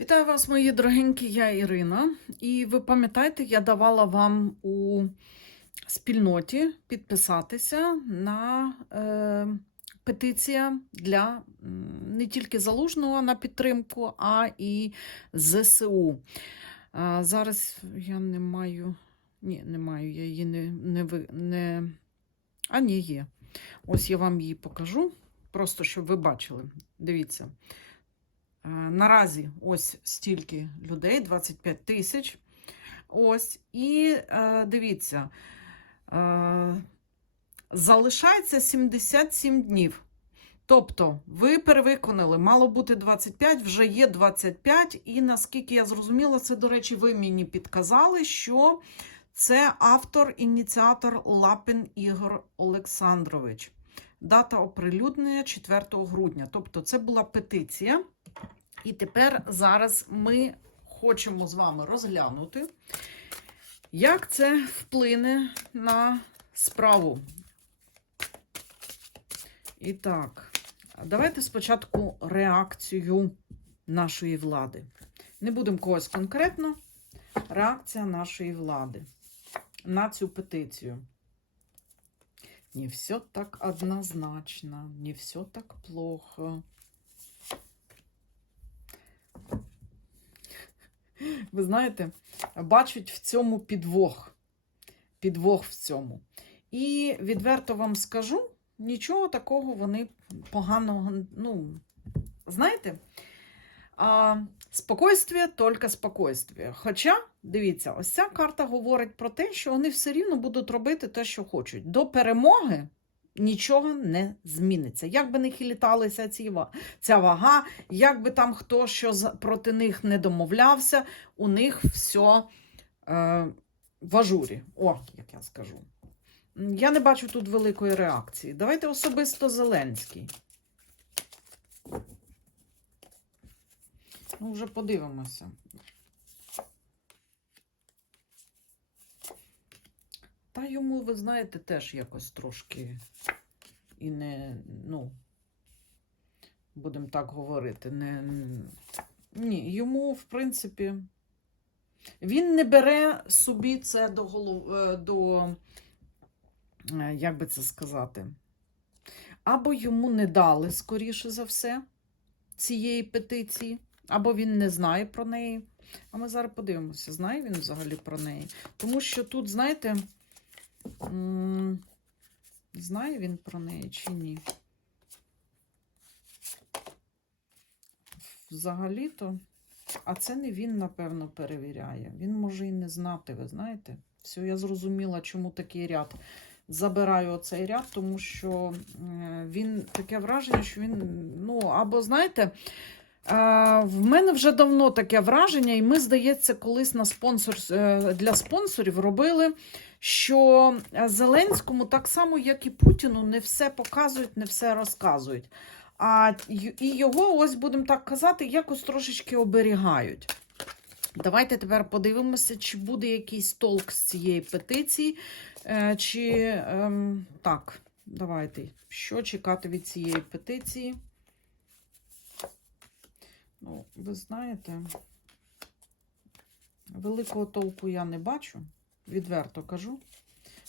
Вітаю вас, мої дорогенькі, я Ірина. І ви пам'ятаєте, я давала вам у спільноті підписатися на е, петиція для не тільки залужного на підтримку, а і ЗСУ. А, зараз я не маю. Ні, не маю, я її не, не, не. А, ні, є. Ось я вам її покажу, просто щоб ви бачили. Дивіться. Е, Наразі ось стільки людей, 25 тисяч. Ось. І е, дивіться, е, залишається 77 днів. Тобто, ви перевиконали, мало бути 25, вже є 25. І наскільки я зрозуміла, це, до речі, ви мені підказали, що це автор, ініціатор Лапін Ігор Олександрович. Дата оприлюднення 4 грудня. Тобто, це була петиція. І тепер зараз ми хочемо з вами розглянути, як це вплине на справу. І так, давайте спочатку реакцію нашої влади. Не будемо когось конкретно. Реакція нашої влади на цю петицію. Не все так однозначно, не все так плохо. Ви знаєте, бачать в цьому підвох. Підвох в цьому. І відверто вам скажу, нічого такого вони поганого, ну, знаєте, а, спокойствие, тільки спокойствие. Хоча, дивіться, ось ця карта говорить про те, що вони все рівно будуть робити те, що хочуть. До перемоги нічого не зміниться. Як би не хиліталися ці, ця вага, як би там хто що проти них не домовлявся, у них все е, в ажурі. О, як я скажу. Я не бачу тут великої реакції. Давайте особисто Зеленський. Ну, вже подивимося. Та йому, ви знаєте, теж якось трошки і не, ну, будемо так говорити, не. Ні, йому, в принципі, він не бере собі це до голов... е, до, е, як би це сказати, або йому не дали, скоріше за все, цієї петиції, або він не знає про неї. А ми зараз подивимося, знає він взагалі про неї. Тому що тут, знаєте, знає він про неї чи ні? Взагалі-то, а це не він, напевно, перевіряє. Він може і не знати, ви знаєте. Все, я зрозуміла, чому такий ряд. Забираю оцей ряд, тому що він таке враження, що він, ну, або знаєте, е, в мене вже давно таке враження, і ми, здається, колись на спонсор, е, для спонсорів робили, що Зеленському, так само, як і Путіну, не все показують, не все розказують. А і його, ось будемо так казати, якось трошечки оберігають. Давайте тепер подивимося, чи буде якийсь толк з цієї петиції. Е, Чи ем, так, давайте. Що чекати від цієї петиції? Ну, ви знаєте, великого толку я не бачу, відверто кажу.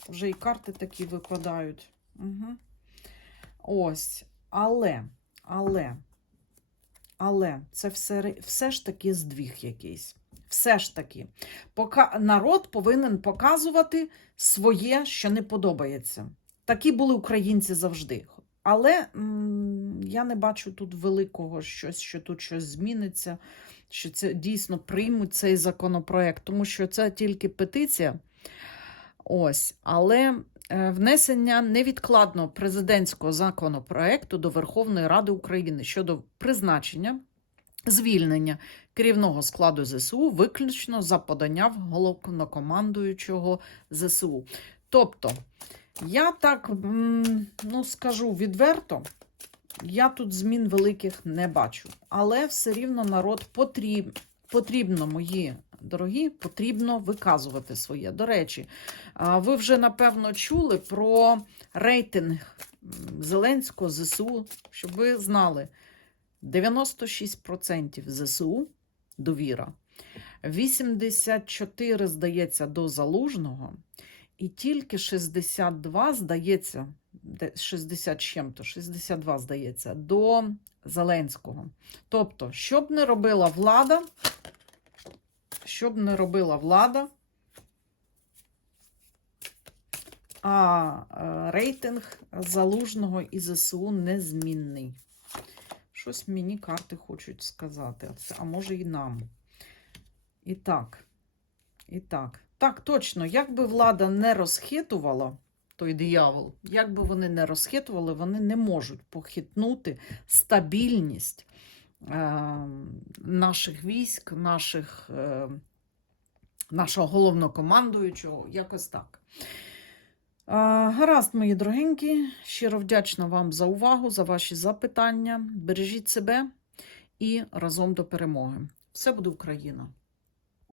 Вже і карти такі випадають. Угу. Ось. Але, але, але це все, все ж таки здвіг якийсь. Все ж таки. Пока народ повинен показувати своє, що не подобається. Такі були українці завжди. Але я не бачу тут великого щось, що тут щось зміниться, що це дійсно приймуть цей законопроект, тому що це тільки петиція. Ось, але е, внесення невідкладного президентського законопроекту до Верховної Ради України щодо призначення звільнення керівного складу ЗСУ виключно за подання головнокомандуючого ЗСУ. Тобто, я так ну, скажу відверто, я тут змін великих не бачу. Але все рівно народ потріб, потрібно, мої дорогі, потрібно виказувати своє. До речі, ви вже напевно чули про рейтинг Зеленського ЗСУ, щоб ви знали. 96% ЗСУ довіра. 84, здається, до залужного, і тільки 62, здається, 60 з чим-то, 62, здається, до Зеленського. Тобто, що б не робила влада, що б не робила влада, а е, рейтинг залужного і ЗСУ незмінний. Щось мені карти хочуть сказати, а може і нам. І так, і так. Так, точно, як би влада не розхитувала той диявол, як би вони не розхитували, вони не можуть похитнути стабільність е, наших військ, наших, е, нашого головнокомандуючого, якось так. Е, Гаразд, мої дорогенькі, щиро вдячна вам за увагу, за ваші запитання. Бережіть себе і разом до перемоги. Все буде Україна!